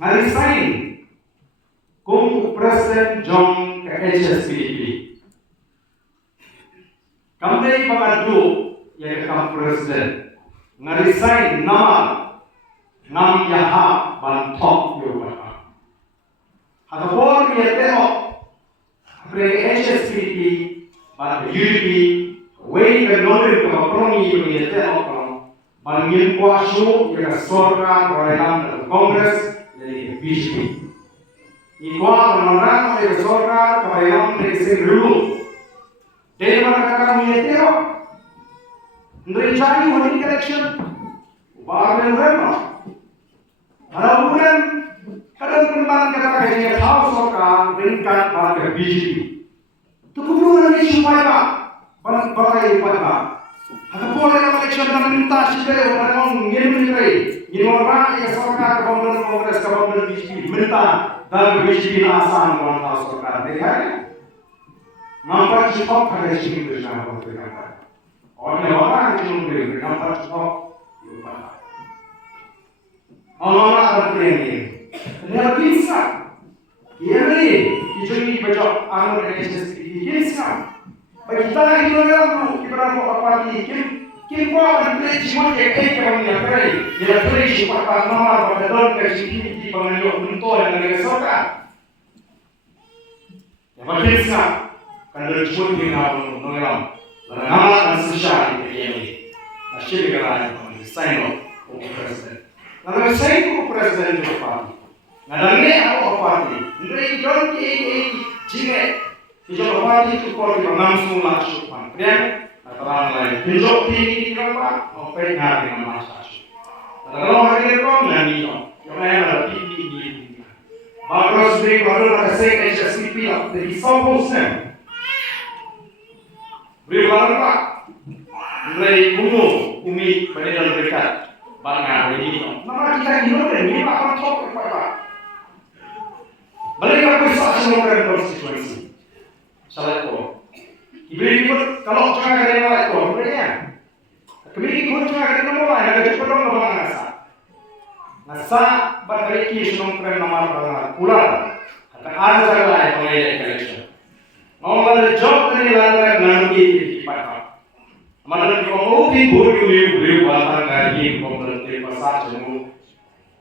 Ngalisain kung Presiden John ke HSPP. Kami pengadu yang kam Presiden ngalisain nama ngam yaha bantok yo bata. Hatapor ye tengok pre HSPP ban UDP way ke nodir ke promi ye tengok bangin kuasu yang sorkan oleh Kongres dari BJP. Ikuan orang yang sorkan kebayang dari dulu. Dari mana kata menyetir? Mencari wani election. Bahagian mana? Kalau bukan kadang perubahan kata kerja tahu sorkan ringkat pada BJP. Tu kudu lagi supaya pakai pada. Ataupun dalam election dan minta sihir orang ngin orang yang sorkan kebangunan Kongres kebangunan BJP minta dan BJP asan orang tahu sorkan mereka. Nampak cukup pada sini bersama dengan orang yang cuma nampak cukup lupa. Allah berterima ini bisa. Ini jadi baca anu HSPP bisa. Bagi kita itu orang kita apa kim kuat beli cuma yang kami yang beri, yang beri cuma nama pada dalam HSPP di pengelola bentuk yang digeserkan. Yang bisa. Kalau cuma dengan mengelam, nama dan sesuatu yang ini, nasib kerana sign of presiden. Kalau sign of presiden itu apa? Nadanya apa parti? Ini john jine, john parti itu parti langsung langsung pan. Atau lain, john ini apa? Apa yang dengan masa? Kalau hari itu nanti, yang lain ada ini. Bagus beri baru ada saya HSPP lah, jadi sombongnya. Berapa mulai umum umi pada dalam dekat banyak ini. Nama kita ini akan top kepada. Mereka bisa semua konstitusi. Salah ko. Ibu kalau jangan ada yang lain ko, mereka. Kami ikut jangan ada nama lain, ada cepat orang nama nasa. Nasa berkali semua nama pulau. Kata ada lain mengenai election. Orang job ni lalu nanti dipakai. Mana kalau di buru bahkan lagi komunitas pasar jemu.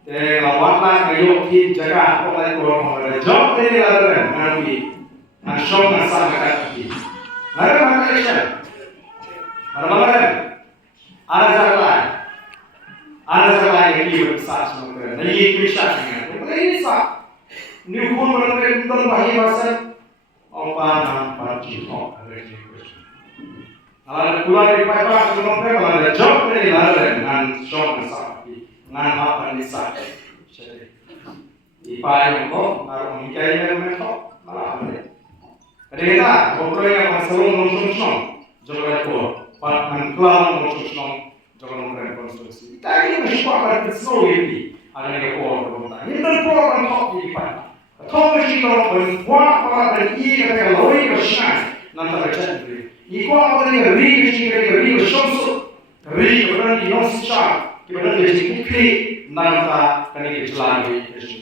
Lawatlah kayu di jaga orang orang job ni lalu nanti nasional masyarakat ini. Lalu mana election? Mana ada jalan yang besar semua. Ini kisah ni. Ini sah. Ni pun orang bahaya bahasa. Orang parti kau ada di Indonesia. Kalau pulang dari Papua, sebelum mereka ada job dari lalu dengan job besar, dengan apa yang disahkan. Di payung kau, kalau mikirnya mereka malah ada. Ketika orang yang masuk muncul, jangan kau, pan kelam muncul, jangan mereka konstruksi. Kita ini masih pada kesal ini, ada yang kau berkomentar. Ini terpuluh kau di payung. Kalau kita berbuat pada ini kita lori bersama nanti terjadi. Jika kita beri kita bersyukur, beri kepada kita secara kepada kita bukti nanti kami berjalan ini.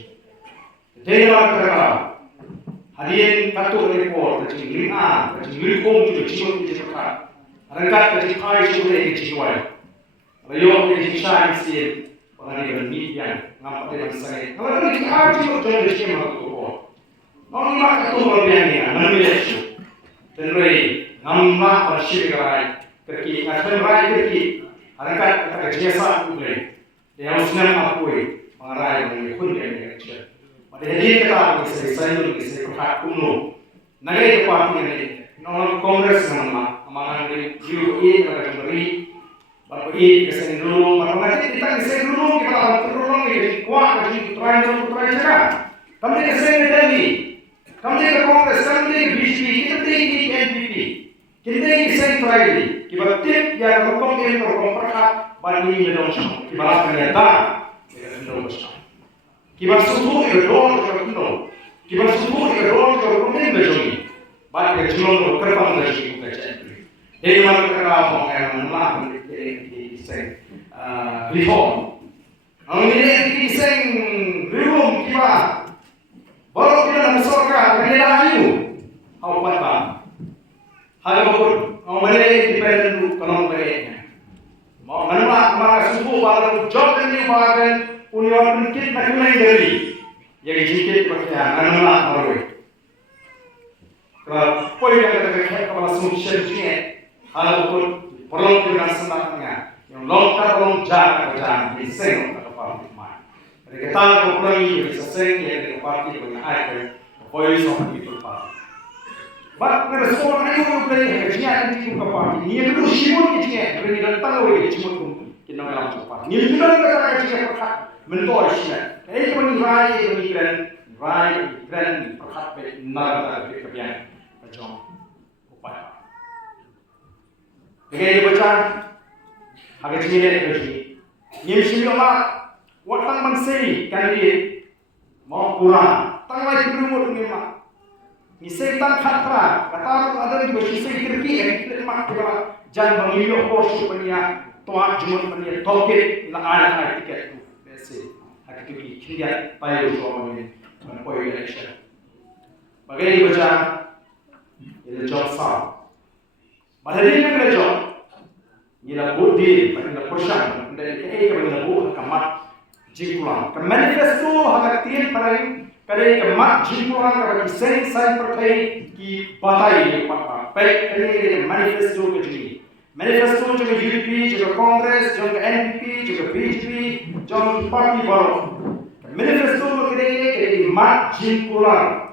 Dengan kata hadirin patut report dari lima, dari lima juga jiwa kita berkat. Rangkat dari kai juga ini jiwa. Rakyat ini saya sih. Pengajian media, nampak dengan saya. Kalau kita harus juga jadi macam tu. Orang nak tu orang ni, nama dia. Tentunya, nama bersihkan. Kerki, macam rai kerki. Angkat kita kerja boleh. Dia usnam apa mengarai dengan pun dia kerja. Pada hari kita saya dulu saya berhak kuno. Nagai parti ni, orang Kongres nama, amangan dari UA ada beri. Bapak ini kesan dulu, bapak nanti kita kesan dulu, kita akan terus ni, kuat jadi putra jaga. Kami kesan dari, kami ke Kongres, kami ke BJP, kita tinggi NPP, kita kesan terakhir. Kita tip yang terkompil terkomperkat banding Indonesia, kita ternyata kita Indonesia. Kita subuh Indonesia, kita subuh Indonesia Indonesia. Baik jual kerbang dari kita jadi. Jadi mana kerana orang menolak reform. Ang ini sing belum ba baru kita nak sorkan kena ayu au pat ba hal ko mare depend du kalau mare mau manwa mara subuh baru job ni baru union mungkin nak mulai dari jadi jikit pakai manwa baru kalau poi yang kita kalau solution ni hal ko perlu kita senangnya yang longkar long jaga kerjaan di seng atau parti mana. Jadi kita kalau pergi di seng yang di parti dengan air, voice of people party. But kalau seorang itu boleh kerja di tujuh parti, ni itu simul kerja, beri datang oleh simul kita nak langsung parti. Ni juga kita kerja perkat mentor sih. Ini pun rai perkat benar kebiasaan macam upaya. Jadi baca agak cemil kerja. Ni semua watang mansei kandidate mau kurang. Tang lagi berumur memang. Ni setan khatra. Kata ada di bawah sisi kiri yang mak kita jangan mengilok kursi punya tuan jumur punya topik nak ada tiket tu. Besi. Agak tinggi. Kira payah soal ini. Poin election. Bagaimana baca? Ini job sah. Bahagian mana job? Ila budi pada persiapan dari KA kepada buah kemat jingkulan. Ke manifesto hak tiap pada kare kemat jingkulan kepada sen sen pertai ki batai ni apa? Baik kare manifesto ke jadi. Manifesto juga UDP, juga Kongres, juga NPP, juga BJP, juga parti baru. Manifesto kare kemat jingkulan.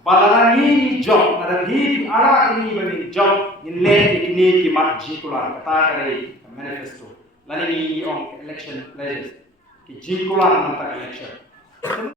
Balaran ini job, ada di arah ini bagi job ini ini kimat jikulan kata dari manifesto. Lalu ini on election pledges, jikulan nanti election.